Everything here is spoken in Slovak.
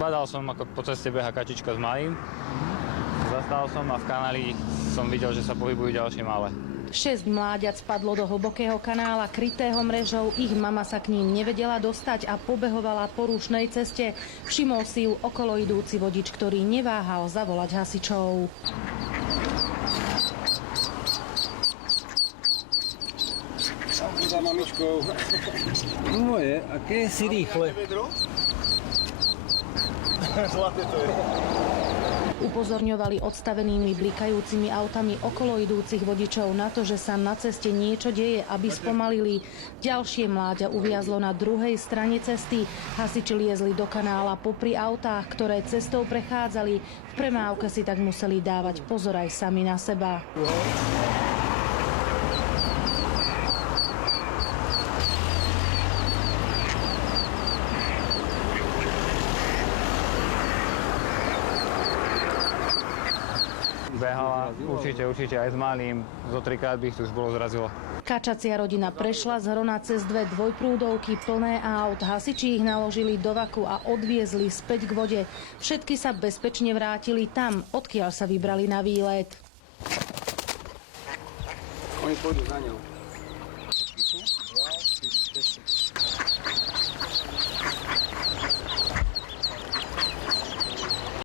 Zbadal som, ako po ceste beha kačička s malým. Zastal som a v kanáli som videl, že sa pohybujú ďalšie malé. 6 mláďat spadlo do hlbokého kanála krytého mrežou. Ich mama sa k ním nevedela dostať a pobehovala po rušnej ceste. Všimol si ju okolo idúci vodič, ktorý neváhal zavolať hasičov. Za mamičkou. Moje, aké si rýchle. Zlaté to je. Upozorňovali odstavenými blikajúcimi autami okolo idúcich vodičov na to, že sa na ceste niečo deje, aby spomalili. Ďalšie mláďa uviazlo na druhej strane cesty. Hasiči liezli do kanála popri autách, ktoré cestou prechádzali. V premávke si tak museli dávať pozor aj sami na seba. Behala určite aj s malým. Zo 3-krát by ich tu už bolo zrazilo. Kačacia rodina prešla z Hrona cez 2 dvojprúdovky plné aut. Hasiči ich naložili do vaku a odviezli späť k vode. Všetky sa bezpečne vrátili tam, odkiaľ sa vybrali na výlet. Oni pôjdu za ňou.